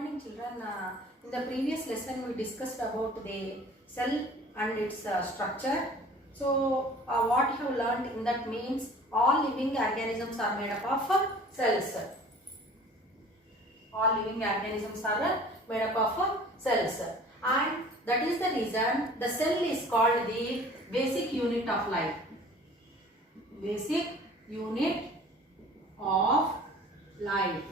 morning children. In the previous lesson we discussed about the cell and its structure. So what you have learned in that means all living organisms are made up of cells. All living organisms are made up of cells, and that is the reason the cell is called the basic unit of life. Basic unit of life.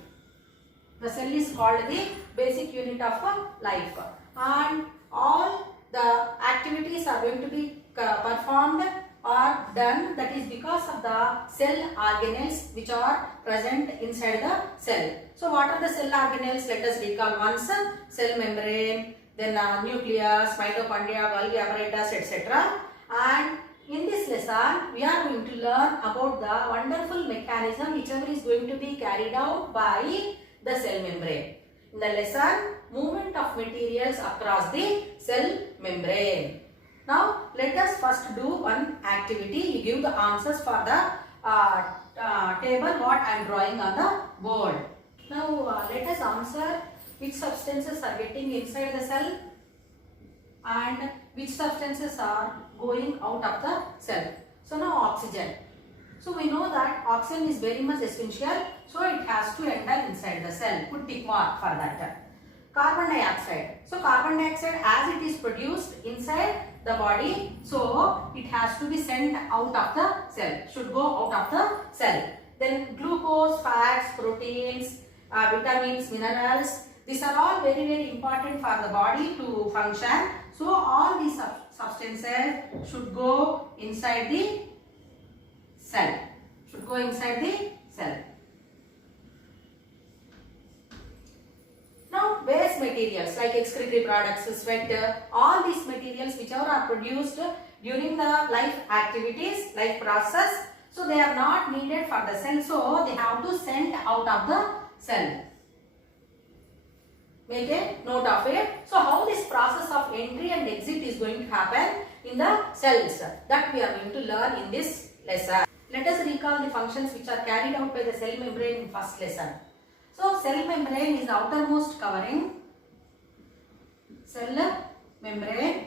The cell is called the basic unit of life, and all the activities are going to be performed or done, that is because of the cell organelles which are present inside the cell. So what are the cell organelles? Let us recall once: cell membrane, then nucleus, mitochondria, Golgi apparatus, etc. And in this lesson we are going to learn about the wonderful mechanism whichever is going to be carried out by the cell membrane. In the lesson, movement of materials across the cell membrane. Now let us first do one activity. You give the answers for the table what I am drawing on the board. Now let us answer which substances are getting inside the cell and which substances are going out of the cell. So now oxygen. So we know that oxygen is very much essential, so it has to enter inside the cell. Put tick mark for that. Carbon dioxide. So carbon dioxide, as it is produced inside the body, so it has to be sent out of the cell, should go out of the cell. Then glucose, fats, proteins, vitamins, minerals, these are all very, very important for the body to function. So all these substances should go inside the cell. Should go inside the cell. Now waste materials like excretory products, sweat, all these materials whichever are produced during the life activities, life process, so they are not needed for the cell, so they have to send out of the cell. Make a note of it. So how this process of entry and exit is going to happen in the cells, that we are going to learn in this lesson. Let us recall the functions which are carried out by the cell membrane in first lesson. So cell membrane is the outermost covering. Cell membrane,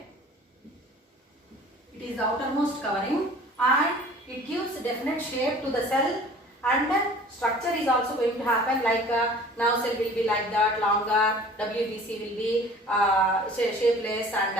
it is the outermost covering, and it gives definite shape to the cell, and structure is also going to happen like nerve cell will be like that, longer, WBC will be shapeless, and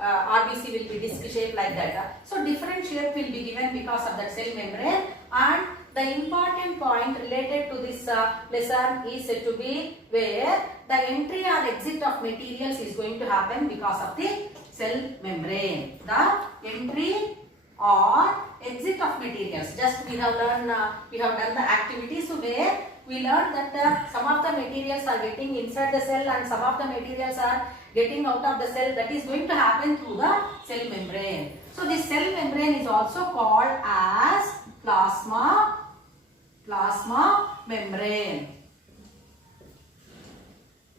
RBC will be disc shape like that. So different shape will be given because of that cell membrane, and the important point related to this lesson is said to be where the entry or exit of materials is going to happen because of the cell membrane. The entry or exit of materials. Just we have learned, we have done the activity. So where we learned that some of the materials are getting inside the cell and some of the materials are getting out of the cell. That is going to happen through the cell membrane. So this cell membrane is also called as plasma membrane.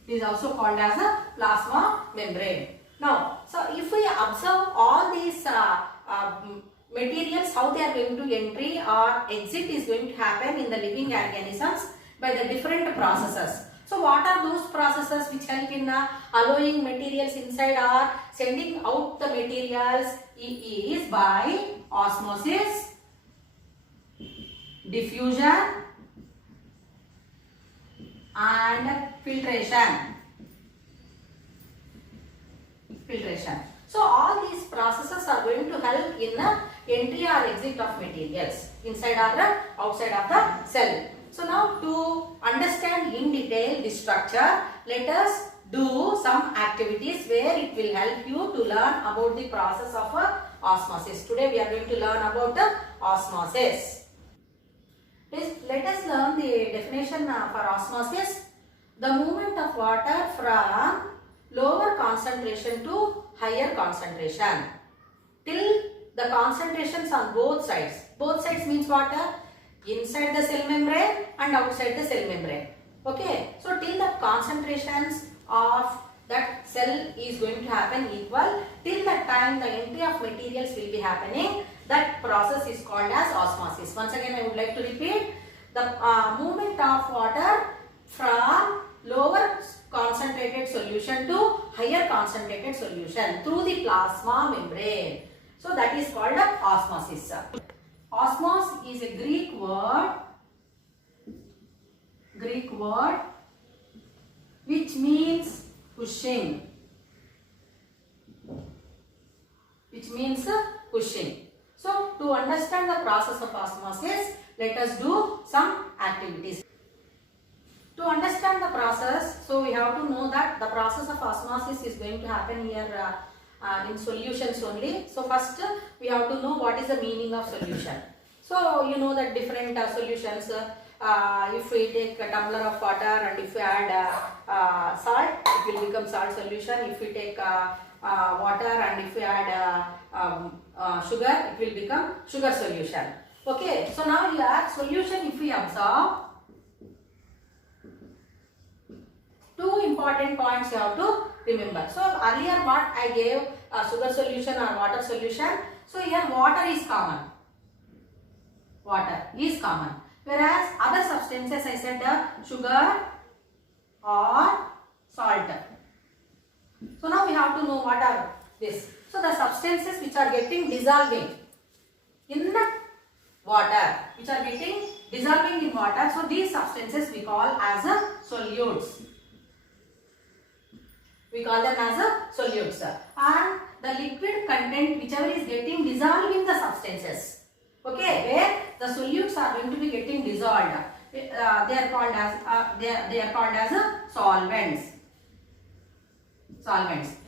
It is also called as a plasma membrane. Now, so if we observe all these materials, how they are going to entry or exit is going to happen in the living organisms by the different processes. So what are those processes which help in allowing materials inside or sending out the materials? It is by osmosis, diffusion and filtration. So all these processes are going to help in the entry or exit of materials inside or outside of the cell. So now to understand in detail this structure, let us do some activities where it will help you to learn about the process of osmosis. Today we are going to learn about the osmosis. Let us learn the definition for osmosis. The movement of water from lower concentration to higher concentration till the concentrations on both sides. Both sides means what? Inside the cell membrane and outside the cell membrane. Okay. So till the concentrations of that cell is going to happen equal, till that time the entry of materials will be happening. That process is called as osmosis. Once again I would like to repeat. The movement of water from lower concentrated solution to higher concentrated solution through the plasma membrane. So that is called osmosis. Osmos is a Greek word which means pushing. So to understand the process of osmosis, let us do some activities. To understand the process, so we have to know that the process of osmosis is going to happen here in solutions only. So first we have to know what is the meaning of solution. So you know that different solutions, if we take a tumbler of water and if we add salt, it will become salt solution. If we take water and if we add sugar, it will become sugar solution. Okay, so now here solution, if we observe, two important points you have to remember. So earlier what I gave sugar solution or water solution. So here water is common. Whereas other substances I said sugar or salt. So now we have to know what are this. So the substances which are getting dissolving in water, so these substances we call as solutes. We call them as solutes. And the liquid content whichever is getting dissolved in the substances. Okay, where the solutes are going to be getting dissolved, they are called as solvents.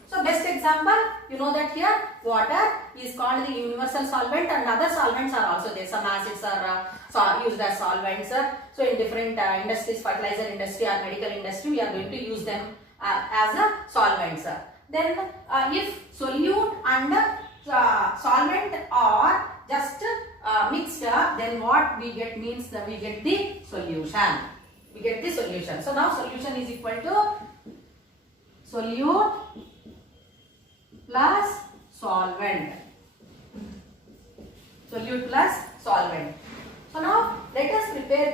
So best example, you know that here water is called the universal solvent, and other solvents are also there. Some acids are used as solvents. So in different industries, fertilizer industry or medical industry, we are going to use them as solvents. Then if solute and solvent are just mixed, then what we get means that we get the solution. So now solution is equal to solute plus solvent. So now let us prepare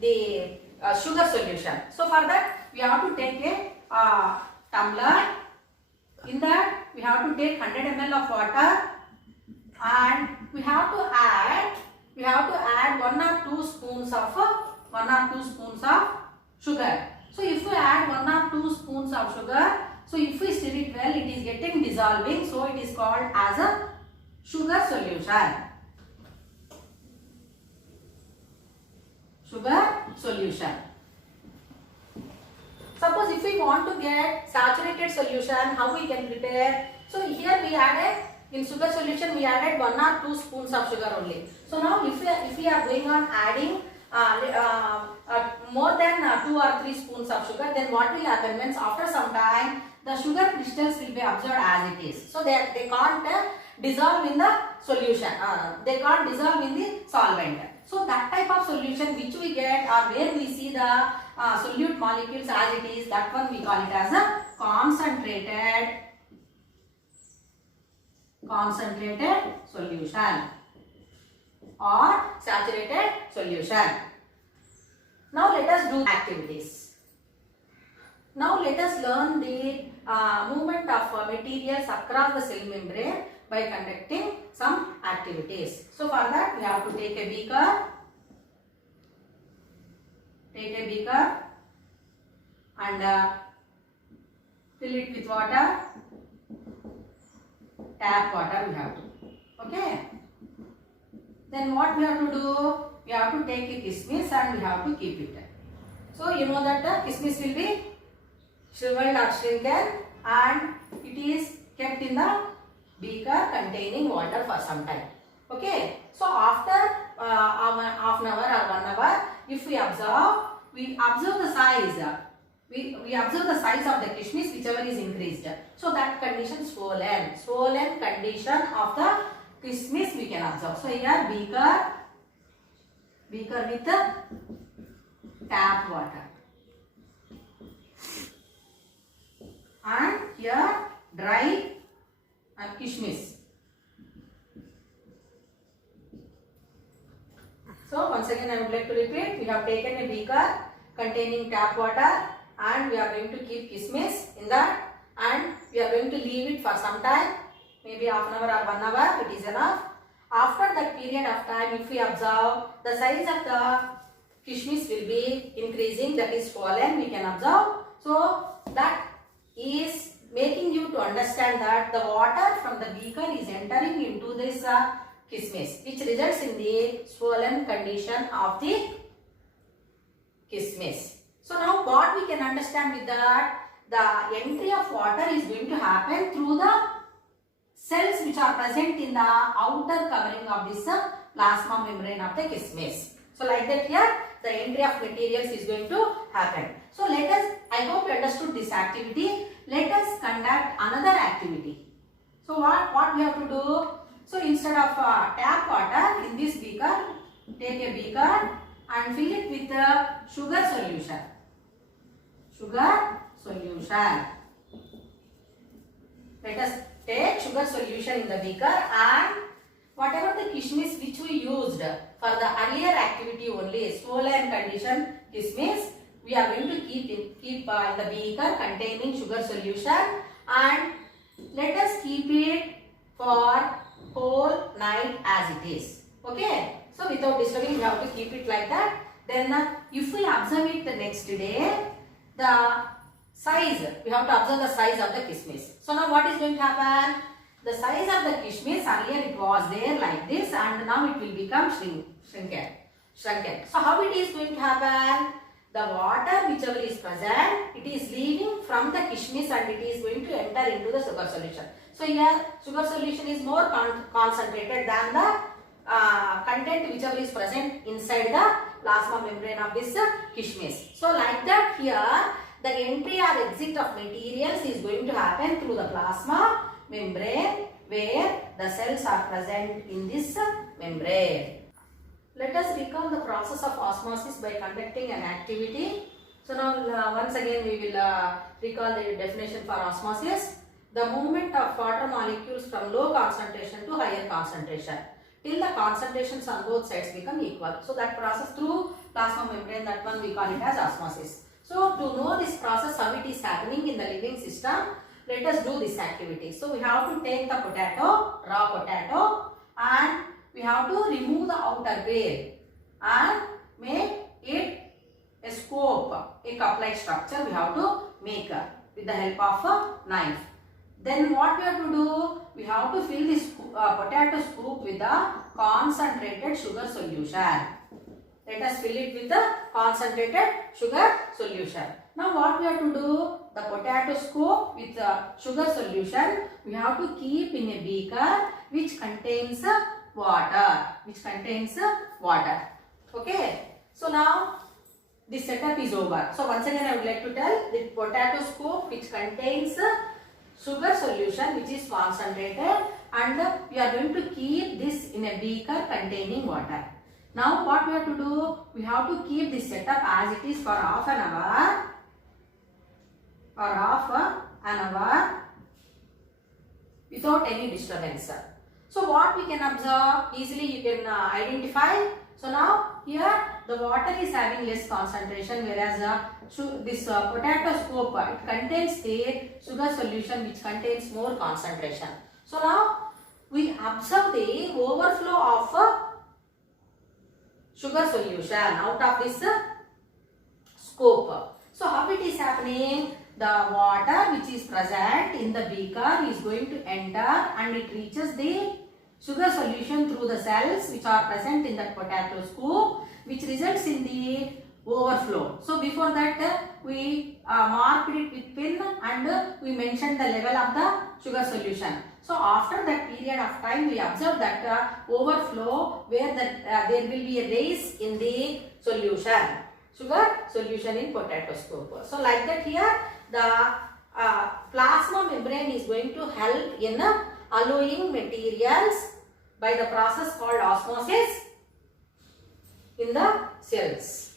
the sugar solution. So for that we have to take a tumbler. In that we have to take 100 ml of water, and we have to add 1 or 2 spoons of sugar. So if we add 1 or 2 spoons of sugar, so if we stir it well, it is getting dissolving, so it is called as a sugar solution. Suppose if we want to get saturated solution, how we can prepare? So here we added, in sugar solution we added 1 or 2 spoons of sugar only. So now if we are going on adding more than 2 or 3 spoons of sugar, then what will happen means after some time the sugar crystals will be absorbed as it is. So they can't dissolve in the solution, they can't dissolve in the solvent. So that type of solution which we get, or where we see the solute molecules as it is, that one we call it as a concentrated solution or saturated solution. Now let us do activities. Now let us learn the movement of materials across the cell membrane by conducting some activities. So for that we have to take a beaker and fill it with water. Tap water we have to. Okay. Then what we have to do? We have to take a kismis and we have to keep it. So you know that the kismis will be shriveled or shrunken, and it is kept in the beaker containing water for some time. Okay. So after half an hour or 1 hour, if we observe the size. We observe the size of the kismis whichever is increased. So that condition swollen condition of the kismis we can observe. So here beaker with tap water, and here dry kismis. So once again I would like to repeat, we have taken a beaker containing tap water, and we are going to keep kismis in that, and we are going to leave it for some time, maybe half an hour or 1 hour, it is enough. After that period of time, if we observe, the size of the kishmish will be increasing, that is swollen, we can observe. So that is making you to understand that the water from the beaker is entering into this kismis, which results in the swollen condition of the kismis. So now what we can understand with that, the entry of water is going to happen through the cells which are present in the outer covering of this plasma membrane of the kismis. So like that here, the entry of materials is going to happen. So let us, I hope you understood this activity. Let us conduct another activity. So what we have to do? So instead of tap water, in this beaker, take a beaker and fill it with the sugar solution. Sugar solution. Let us take sugar solution in the beaker, and whatever the kismis which we used for the earlier activity only, swollen condition kismis, we are going to keep in the beaker containing sugar solution, and let us keep it for whole night as it is. Okay. So without disturbing, we have to keep it like that. Then if we observe it the next day, the size, we have to observe the size of the kismis. So now what is going to happen? The size of the kismis, earlier it was there like this, and now it will become shrunken. So how it is going to happen? The water whichever is present, it is leaving from the kismis and it is going to enter into the sugar solution. So here sugar solution is more concentrated than the content whichever is present inside the plasma membrane of this kismis. So like that here, the entry or exit of materials is going to happen through the plasma membrane where the cells are present in this membrane. Let us recall the process of osmosis by conducting an activity. So now once again we will recall the definition for osmosis. The movement of water molecules from low concentration to higher concentration till the concentrations on both sides become equal. So that process through plasma membrane, that one we call it as osmosis. So to know this process, how it is happening in the living system, let us do this activity. So we have to take the potato, raw potato, and we have to remove the outer veil and make it a scope, a cup-like structure we have to make with the help of a knife. Then what we have to do? We have to fill this potato scoop with the concentrated sugar solution. Let us fill it with the concentrated sugar solution. Now what we have to do? The potato scoop with the sugar solution, we have to keep in a beaker which contains water. Okay. So now this setup is over. So once again I would like to tell, the potato scoop which contains sugar solution which is concentrated, and we are going to keep this in a beaker containing water. Now what we have to do? We have to keep this setup as it is for half an hour. Without any disturbance. So what we can observe, easily you can identify. So now here the water is having less concentration, whereas this potato scoop, it contains the sugar solution which contains more concentration. So now we observe the overflow of sugar solution out of this scoop. So how it is happening? The water which is present in the beaker is going to enter and it reaches the sugar solution through the cells which are present in that potato scoop, which results in the overflow. So before that we marked it with pin and we mentioned the level of the sugar solution. So after that period of time we observe that overflow where there will be a rise in the solution, sugar solution in potato scoop. So like that here the plasma membrane is going to help in allowing materials by the process called osmosis in the cells.